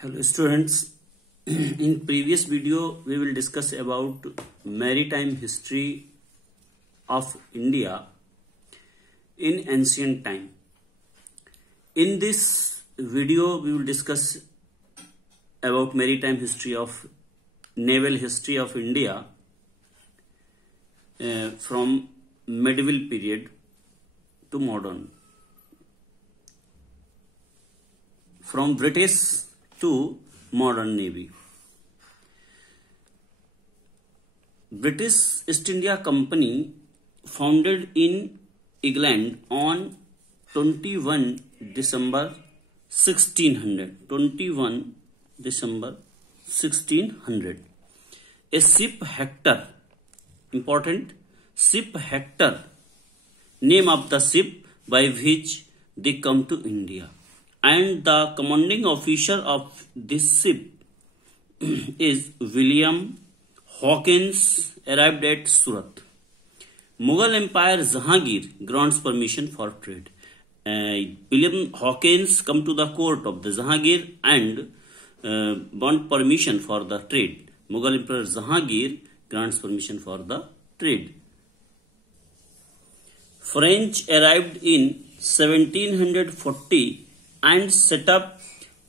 Hello students, in previous video we will discuss about maritime history of India in ancient time. In this video we will discuss about maritime history of naval history of India from medieval period to modern, from British to modern navy. British East India Company founded in England on 21 December 1600. 21 December 1600. A ship Hector, important, ship Hector, name of the ship by which they come to India. And the commanding officer of this ship is William Hawkins, arrived at Surat. Mughal Empire Jahangir grants permission for trade. William Hawkins come to the court of the Jahangir and want permission for the trade. Mughal Emperor Jahangir grants permission for the trade. French arrived in 1740 and set up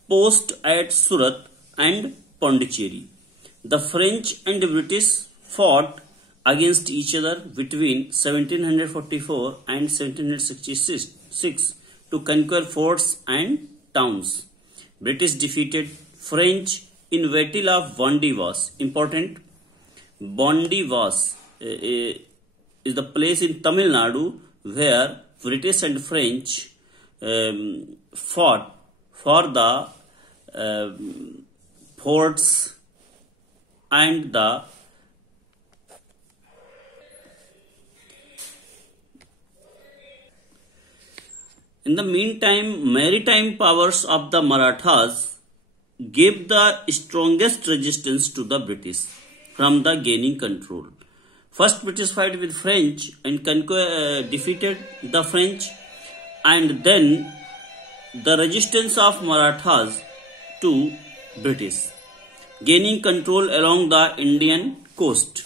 post at Surat and Pondicherry. The French and British fought against each other between 1744 and 1766 to conquer forts and towns. British defeated French in Battle of Bondivas. Important, Bondivas is the place in Tamil Nadu where British and French fought for the forts and the in the meantime, maritime powers of the Marathas gave the strongest resistance to the British from the gaining control. First, British fight with French and defeated the French, and then the resistance of Marathas to British, gaining control along the Indian coast.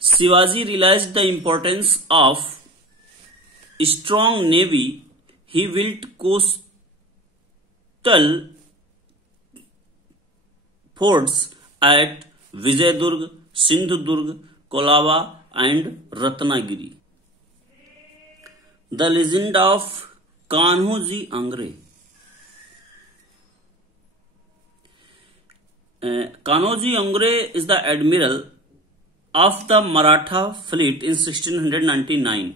Shivaji realized the importance of a strong navy. He built coastal forts at Vijayadurg, Sindhudurg, Kolaba and Ratnagiri. The legend of Kanhoji Angre. Kanhoji Angre is the admiral of the Maratha fleet in 1699.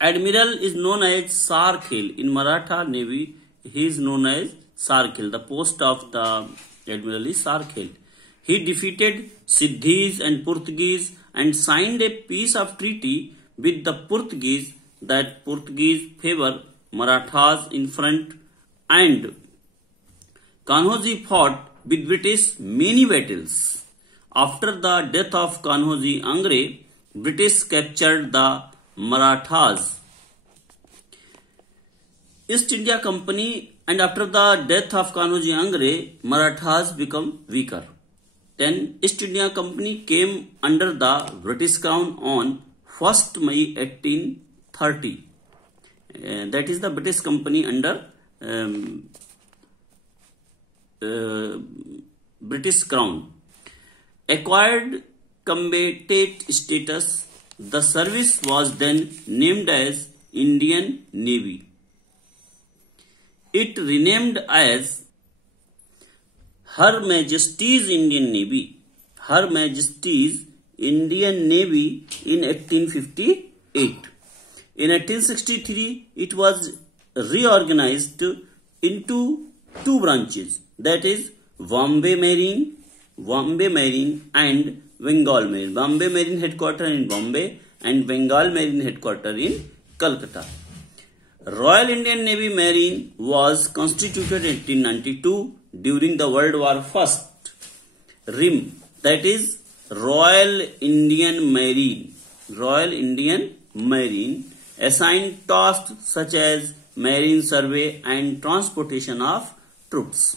Admiral is known as Sarkhel. In Maratha Navy, he is known as Sarkhel. The post of the admiral is Sarkhel. He defeated Siddhis and Portuguese and signed a peace of treaty with the Portuguese that Portuguese favor Marathas in front, and Kanhoji fought with British many battles. After the death of Kanhoji Angre, British captured the Marathas. East India Company, and after the death of Kanhoji Angre, Marathas become weaker. Then East India Company came under the British Crown on 1st May 1830. That is the British Company under British Crown. Acquired combatant status, the service was then named as Indian Navy. It renamed as Her Majesty's Indian Navy. Her Majesty's Indian Navy in 1858. In 1863, it was reorganized into two branches, that is Bombay Marine and Bengal Marine. Bombay Marine headquarters in Bombay and Bengal Marine headquarters in Calcutta. Royal Indian Navy Marine was constituted in 1892 during the World War I. RIM, that is Royal Indian Marine, assigned tasks such as marine survey and transportation of troops.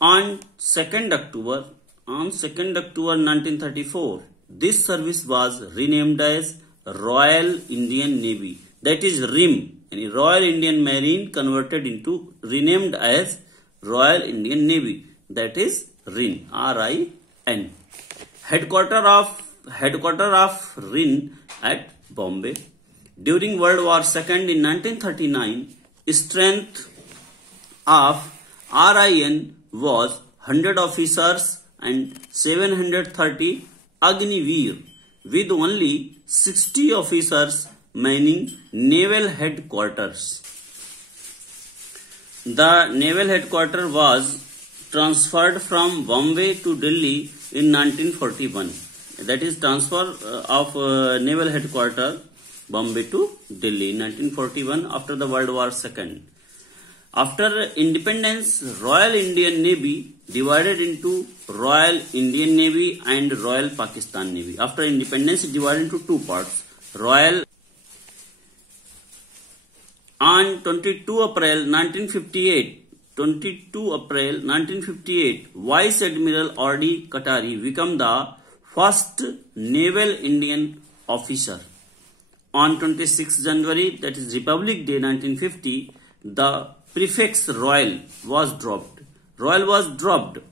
On 2nd October 1934, this service was renamed as Royal Indian Navy. That is RIM, and Royal Indian Marine converted into renamed as Royal Indian Navy. That is RIN, R-I-N. Headquarter of RIN at Bombay. During World War II in 1939, strength of RIN was 100 officers and 730 Agniveer, with only 60 officers manning naval headquarters. The naval headquarters was transferred from Bombay to Delhi in 1941. That is transfer of naval headquarters Bombay to Delhi in 1941 after the World War II. After independence, Royal Indian Navy divided into Royal Indian Navy and Royal Pakistan Navy. After independence, it divided into two parts. On 22 April 1958, Vice Admiral R.D. Katari became the first naval Indian officer. On 26 January, that is Republic Day 1950, the prefix Royal was dropped.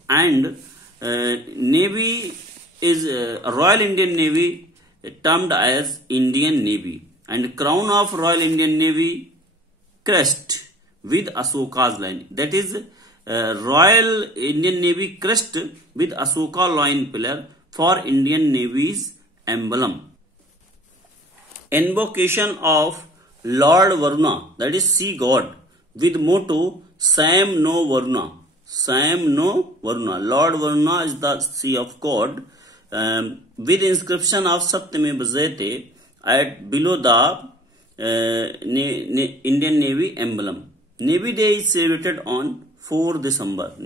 And Navy is Royal Indian Navy termed as Indian Navy, and crown of Royal Indian Navy crest with Ashoka's line. That is Royal Indian Navy crest with Ashoka line pillar for Indian Navy's emblem. Invocation of Lord Varuna, that is sea god, with motto Sam no Varuna. Lord Varuna is the sea of god, with inscription of Satyamev Jayate at below the Indian Navy emblem. Navy Day is celebrated on 4 December.